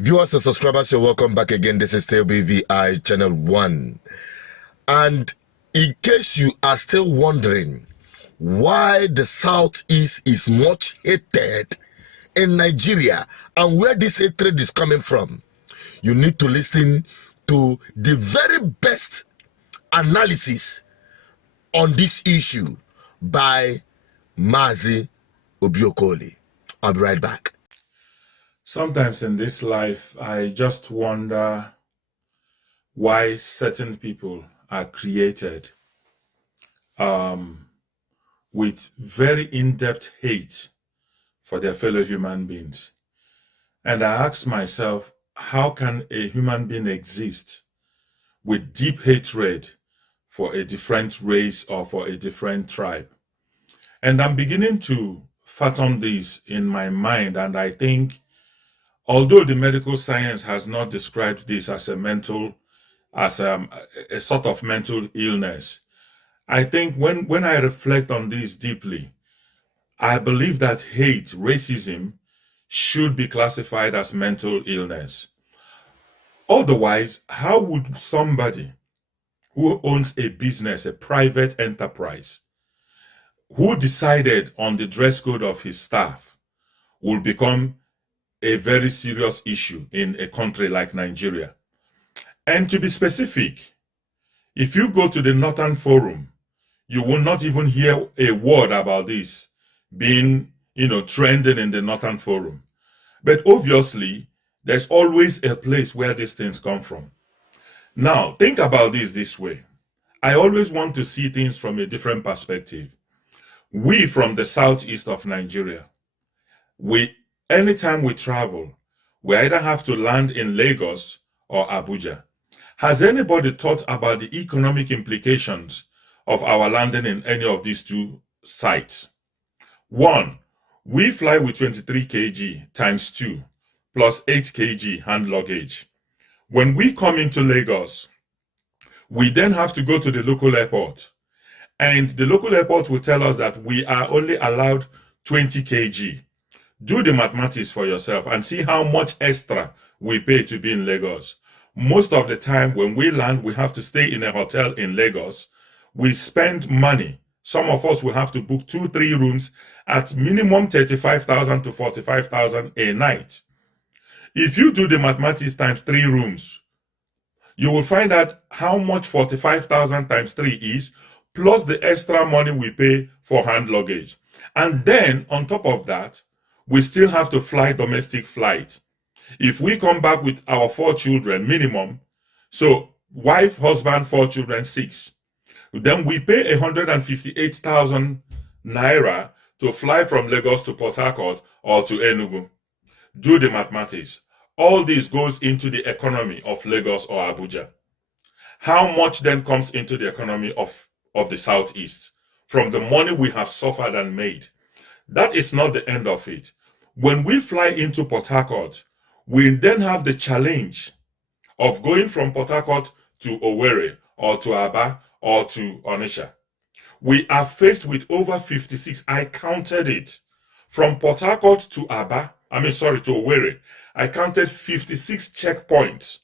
Viewers and subscribers, you're welcome back again. This is still BVI Channel 1. And in case you are still wondering why the Southeast is much hated in Nigeria and where this hatred is coming from, you need to listen to the very best analysis on this issue by Mazi Okoli. I'll be right back. Sometimes in this life, I just wonder why certain people are created with very in-depth hate for their fellow human beings. And I ask myself, how can a human being exist with deep hatred for a different race or for a different tribe? And I'm beginning to fathom this in my mind, and I think although the medical science has not described this as a sort of mental illness, I think when I reflect on this deeply, I believe that hate, racism, should be classified as mental illness. Otherwise, how would somebody who owns a business, a private enterprise, who decided on the dress code of his staff, will become a very serious issue in a country like Nigeria? And to be specific, if you go to the Northern Forum, you will not even hear a word about this being, trending in the Northern Forum. But obviously, there's always a place where these things come from. Now, think about this way. I always want to see things from a different perspective. We from the southeast of Nigeria, anytime we travel, we either have to land in Lagos or Abuja. Has anybody thought about the economic implications of our landing in any of these two sites? One, we fly with 23 kg times 2 plus 8 kg hand luggage. When we come into Lagos, we then have to go to the local airport. And the local airport will tell us that we are only allowed 20 kg. Do the mathematics for yourself and see how much extra we pay to be in Lagos. Most of the time when we land, we have to stay in a hotel in Lagos. We spend money. Some of us will have to book 2-3 rooms at minimum 35,000 to 45,000 a night. If you do the mathematics times 3 rooms, you will find out how much 45,000 times 3 is, plus the extra money we pay for hand luggage. And then on top of that, we still have to fly domestic flights. If we come back with our 4 children minimum, so wife, husband, 4 children, 6, then we pay 158,000 naira to fly from Lagos to Port Harcourt or to Enugu. Do the mathematics. All this goes into the economy of Lagos or Abuja. How much then comes into the economy of the Southeast from the money we have suffered and made? That is not the end of it. When we fly into Port Harcourt, we then have the challenge of going from Port Harcourt to Owerri or to Aba or to Onitsha. We are faced with over 56, I counted it, from Port Harcourt to to Owerri, I counted 56 checkpoints.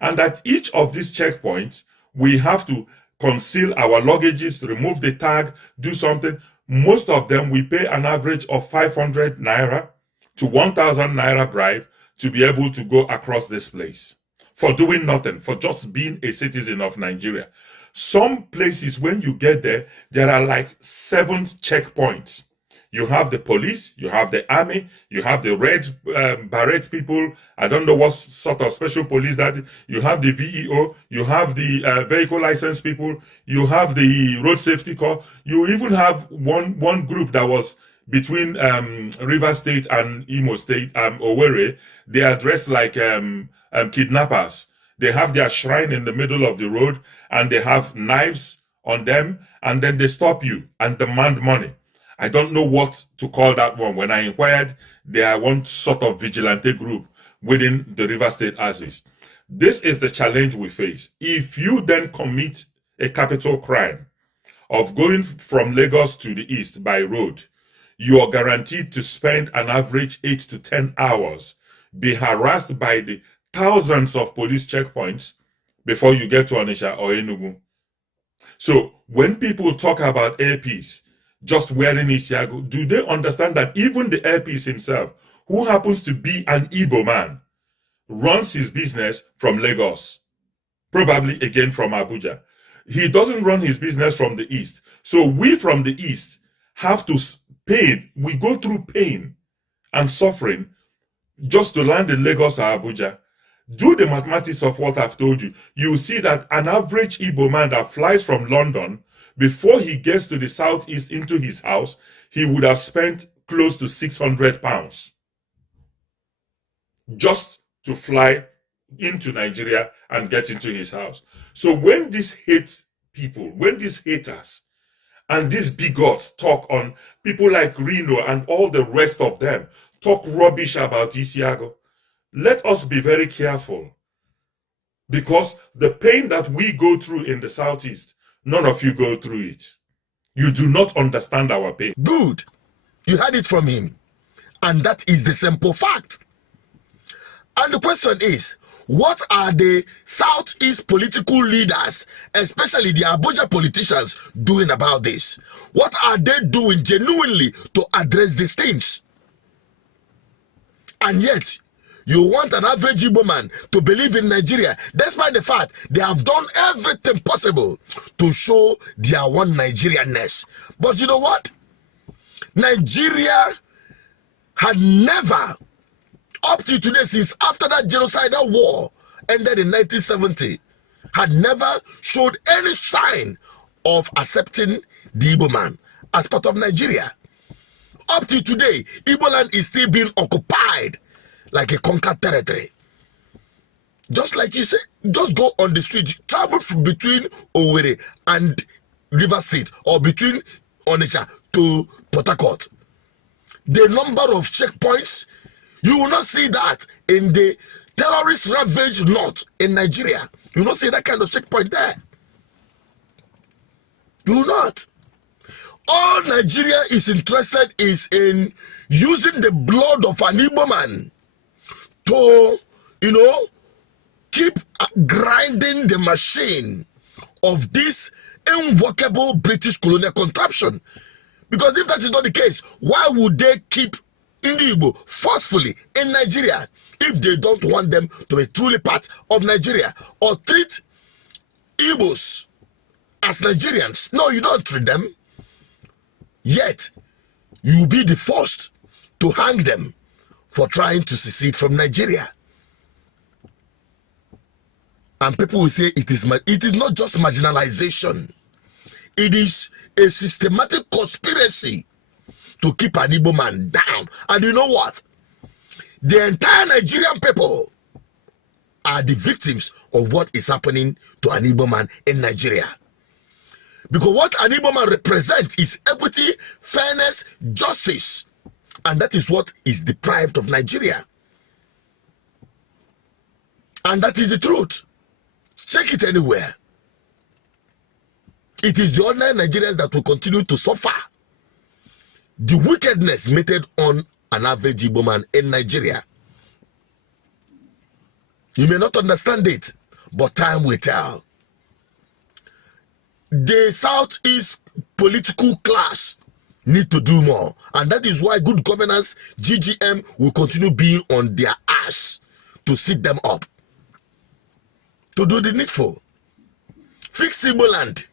And at each of these checkpoints, we have to conceal our luggages, remove the tag, do something. Most of them, we pay an average of 500 naira to 1,000 naira bribe to be able to go across this place for doing nothing, for just being a citizen of Nigeria. Some places, when you get there, there are like 7 checkpoints. You have the police, you have the army, you have the red beret people. I don't know what sort of special police that is. You have the VEO, you have the vehicle license people, you have the road safety corps. You even have one group that was between River State and Imo State, Owerri. They are dressed like kidnappers. They have their shrine in the middle of the road and they have knives on them, and then they stop you and demand money. I don't know what to call that one. When I inquired, they are one sort of vigilante group within the River State axis. This is the challenge we face. If you then commit a capital crime of going from Lagos to the east by road, you are guaranteed to spend an average 8 to 10 hours be harassed by the thousands of police checkpoints before you get to Onitsha or Enugu. So when people talk about APs just wearing Isiago, do they understand that even the APs himself, who happens to be an Igbo man, runs his business from Lagos, probably again from Abuja? He doesn't run his business from the east. So we from the east have to pay. We go through pain and suffering just to land in Lagos or Abuja. Do the mathematics of what I've told you. You see that an average Igbo man that flies from London, before he gets to the southeast into his house, he would have spent close to £600 just to fly into Nigeria and get into his house. So when these hate people, when these haters and these bigots talk on people like Reno and all the rest of them, talk rubbish about Isiago, let us be very careful, because the pain that we go through in the southeast, none of you go through it. You do not understand our pain. Good. You heard it from him. And that is the simple fact. And the question is, what are the Southeast political leaders, especially the Abuja politicians, doing about this? What are they doing genuinely to address these things? And yet, you want an average Igbo man to believe in Nigeria, despite the fact they have done everything possible to show their one Nigerianness. But you know what? Nigeria had never, up to today, since after that genocidal war ended in 1970, had never showed any sign of accepting the Igbo man as part of Nigeria. Up to today, Igbo land is still being occupied like a conquered territory. Just like you say, just go on the street, travel between Owerri and River State, or between Onitsha to Port Harcourt. The number of checkpoints, you will not see that in the terrorist ravaged north in Nigeria. You will not see that kind of checkpoint there. You will not. All Nigeria is interested is in using the blood of an Igbo man to, keep grinding the machine of this inworkable British colonial contraption. Because if that is not the case, why would they keep Igbo forcefully in Nigeria if they don't want them to be truly part of Nigeria, or treat Igbos as Nigerians? No, you don't treat them. Yet, you will be the first to hang them for trying to secede from Nigeria. And people will say it is not just marginalization. It is a systematic conspiracy to keep an Igbo man down. And you know what? The entire Nigerian people are the victims of what is happening to an Igbo man in Nigeria. Because what an Igbo man represents is equity, fairness, justice. And that is what is deprived of Nigeria. And that is the truth. Check it anywhere. It is the ordinary Nigerians that will continue to suffer the wickedness meted on an average Igbo man in Nigeria. You may not understand it, but time will tell. The Southeast political class need to do more, and that is why good governance, GGM, will continue being on their ass to sit them up, to do the needful. Fix Igbo land,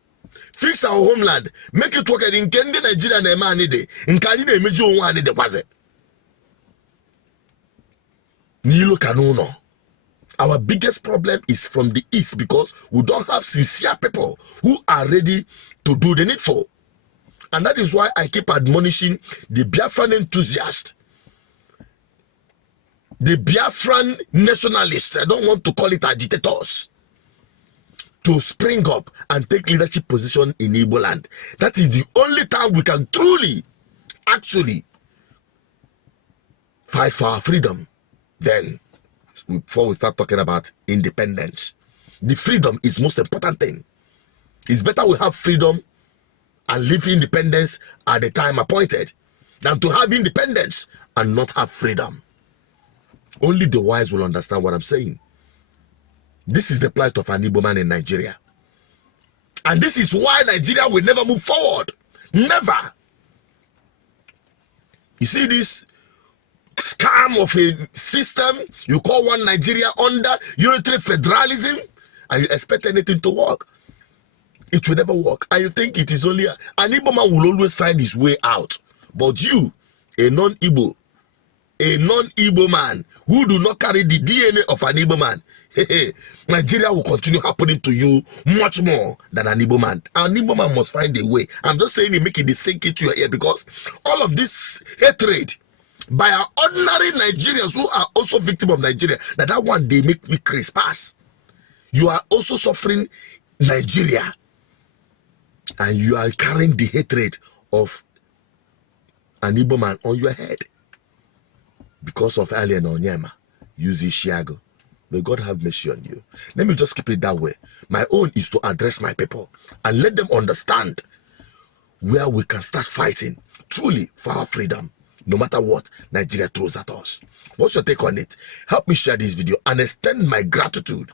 fix our homeland, make it work. In Kendi Nigeria na ema anide, in Kadi na emeji onwa anide kwaze. Nilo kanuno. Our biggest problem is from the east, because we don't have sincere people who are ready to do the needful. And that is why I keep admonishing the Biafran enthusiast, the Biafran nationalists, I don't want to call it agitators, to spring up and take leadership position in Igbo land. That is the only time we can truly, actually fight for our freedom. Then, before we start talking about independence, the freedom is most important thing. It's better we have freedom and live independence at the time appointed than to have independence and not have freedom. Only the wise will understand what I'm saying. This is the plight of an Igbo man in Nigeria. And this is why Nigeria will never move forward. Never. You see this scam of a system you call one Nigeria under unitary federalism, and you expect anything to work? It will never work. And you think it is only an Igbo man will always find his way out. But you, a non-Igbo man who do not carry the DNA of an Igbo man, Nigeria will continue happening to you much more than an Igbo man. An Igbo man must find a way. I'm just saying it, make it sink into your ear, because all of this hatred by our ordinary Nigerians who are also victims of Nigeria, that one they make me crisp. You are also suffering Nigeria, and you are carrying the hatred of an Igbo man on your head because of Alien Onyema, Yuzi Shiago. May God have mercy on you. Let me just keep it that way. My own is to address my people and let them understand where we can start fighting truly for our freedom, no matter what Nigeria throws at us. What's your take on it? Help me share this video and extend my gratitude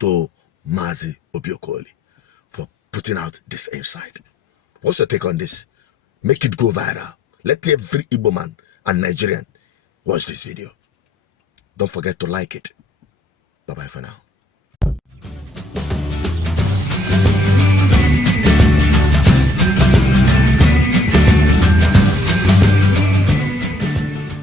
to Mazi Okoli for putting out this insight. What's your take on this? Make it go viral. Let every Igbo man and Nigerian watch this video. Don't forget to like it. Bye-bye for now.